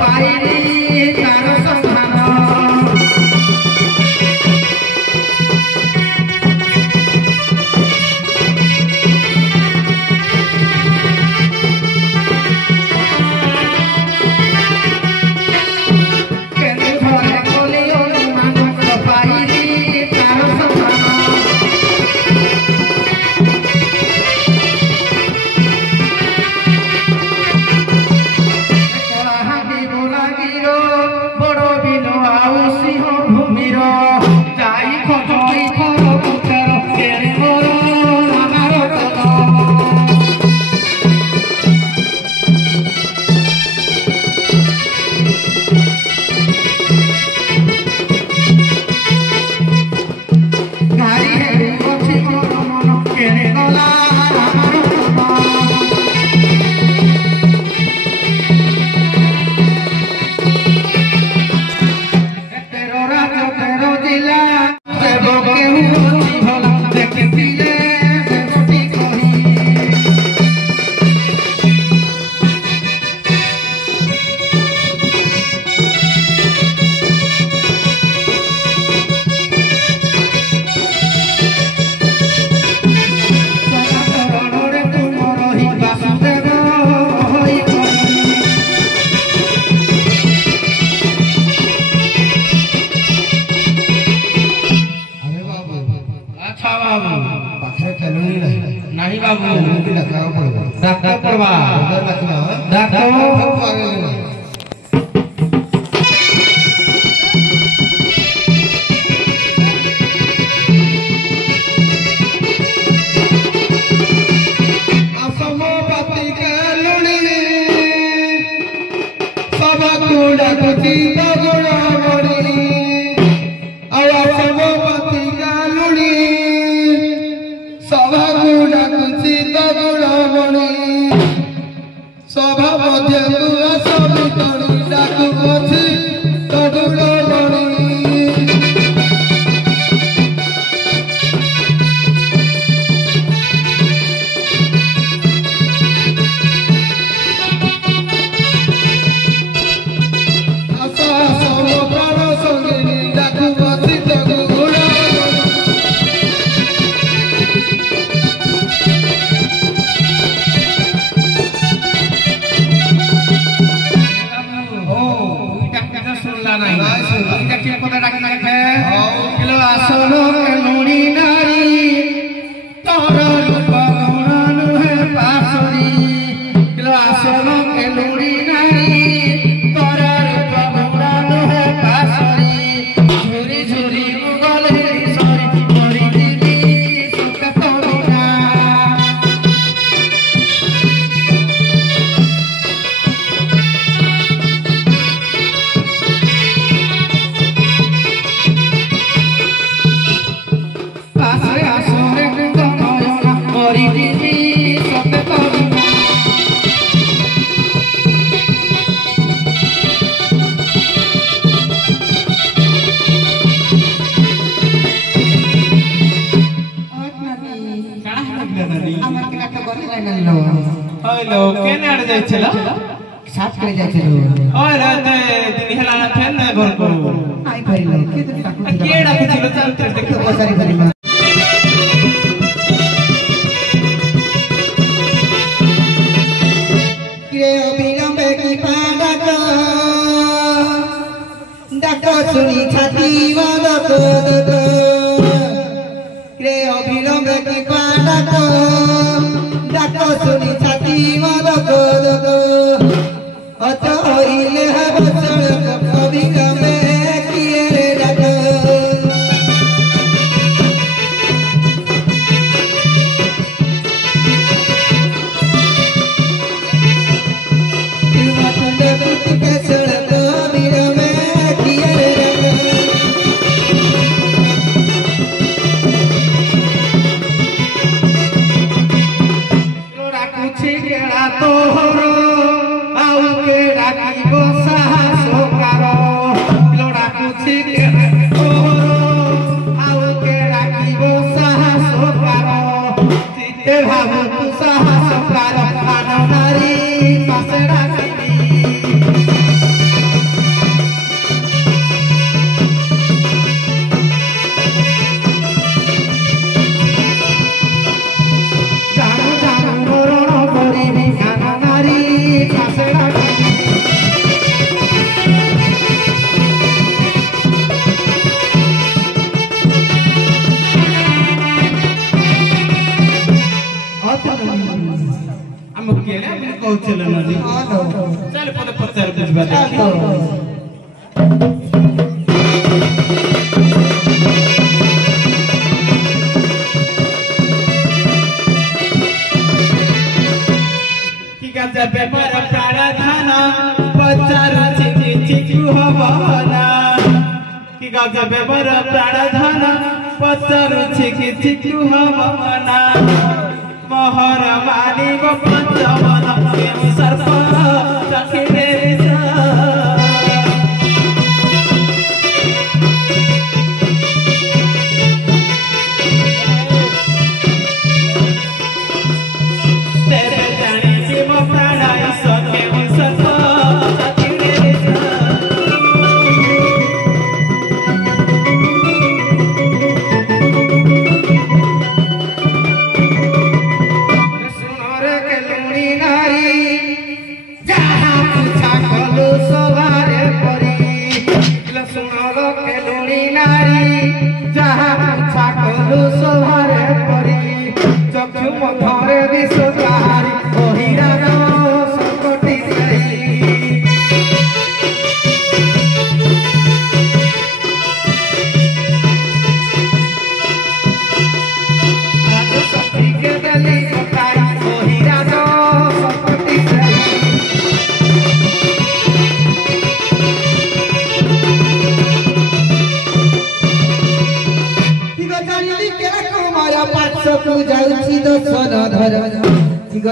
पाइली तार संधान नहीं बाबू डाक्टर पड़वा हेलो केने आड़ जाय छला साथ करे जाय छलो और दिन हेला फेन न घर को आई भइलो केडा कुछलो चलते देखो बसारी भरिमा के अभिरंबे की पांडा को डाको सुनी छाती मदक के अभिरंबे की पांडा को डाको सुनी छाती मदक अत होइले बचल कवि गमे किए रे डाको तिमतले बुद्धि के सड़ कवि गमे किए रे डाको कुछ केड़ा तोहरो आउ केड़ा की गोसा सोकारो लोड़ा कुछ केड़ा तोहरो आउ केड़ा की गोसा सोकारो चिते भाव तू साहस सोकारो आनो नारी पासे राखी चल पद पचार बुझबा चल तो जबे मोर प्राणधान पचारू चिकी चिकू हवना कि जबे मोर प्राणधान पचारू चिकी चिकू हवना मोहर मानिब पंचवन केउ सर्प चखिले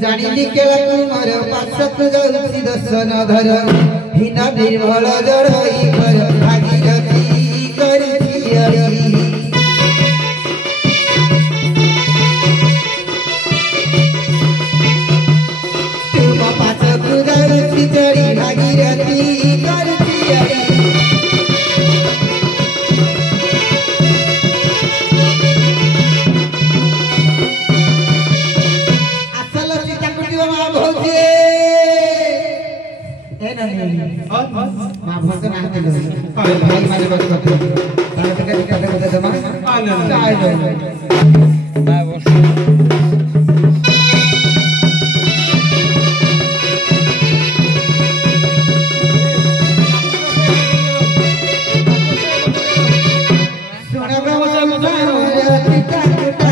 जानी केला कुमार पार्श्व जाऊची दर्शन धर हिना निर्मल जड़ई कर भागीरथी करी तुम पार्श्व जाऊची चढ़ी भागीरथी करी मां भोजन आते लो भाई मारे बात करते तारे टिका टिका दे जमा चाय लो हां बोल सुना बाबा टिका टिका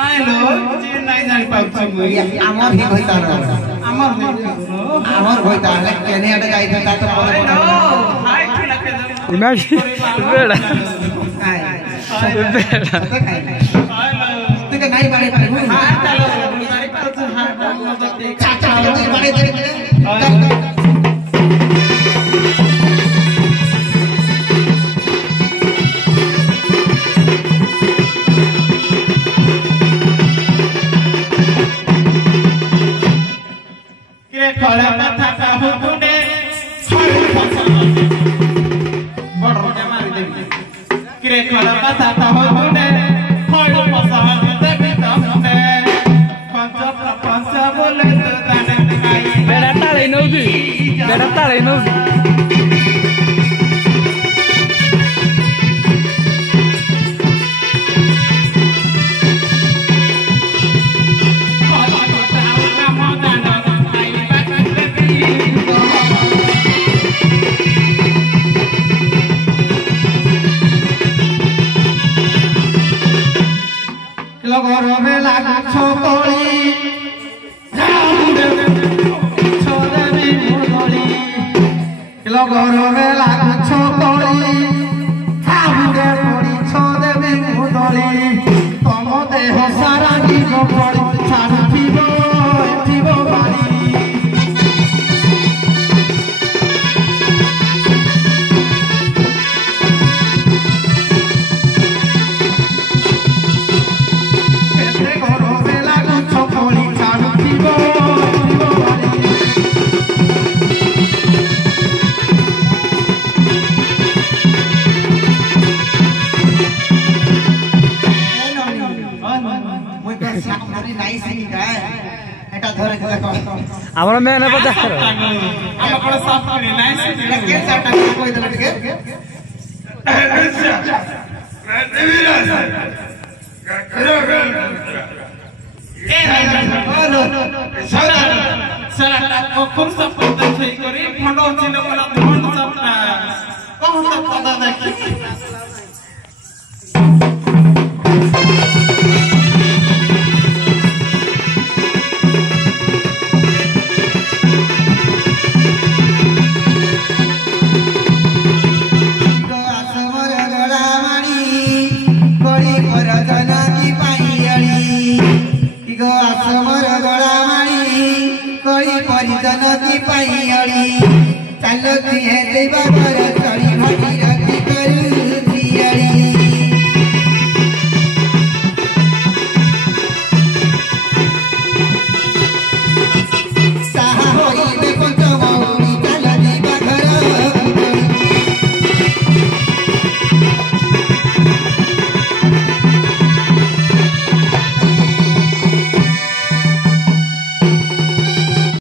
ନାଇଁ ଲୋ ଯେ ନାଇଁ ଜାଣି ପାଉଛି ମୁଇ ଆମର ହିଁ ହୋଇତାର ଆମର ହୋଇତାର କେନେ ଆଡେ ଯାଇଥା ତା ତ ପରେ ହାଇ ଥିଲା କେ Imagine बेड़ा तुके नाही बाडे पारे हां चलो मारी पाछु हां चाचा बाडे दे के खड़ा कथा कहू तूने किरे खड़ा कथा कहू तूने खड़ा पसंद देबी तमने पंच बोले तो ताने काई बेड़ा ताले नौगी লগরবে লাগাছো কলি ছদেবি মুদলি লগরবে লাগাছো কলি হামুরে পড়ি ছদেবি মুদলি তম দেহ সারা দিব পড়ি ছাড়িব এথিব বাড়ি আমার মেয়ে পচা আমার সাফ করে নাই के साटा कोई दल के সারা কোন সব পদ সেই করি ফন্ড ছিল বলা ধন সব না কোন সব পদ দেখি चलो दिए देवा पर चली भगीरथी करू दियड़ी साहा होई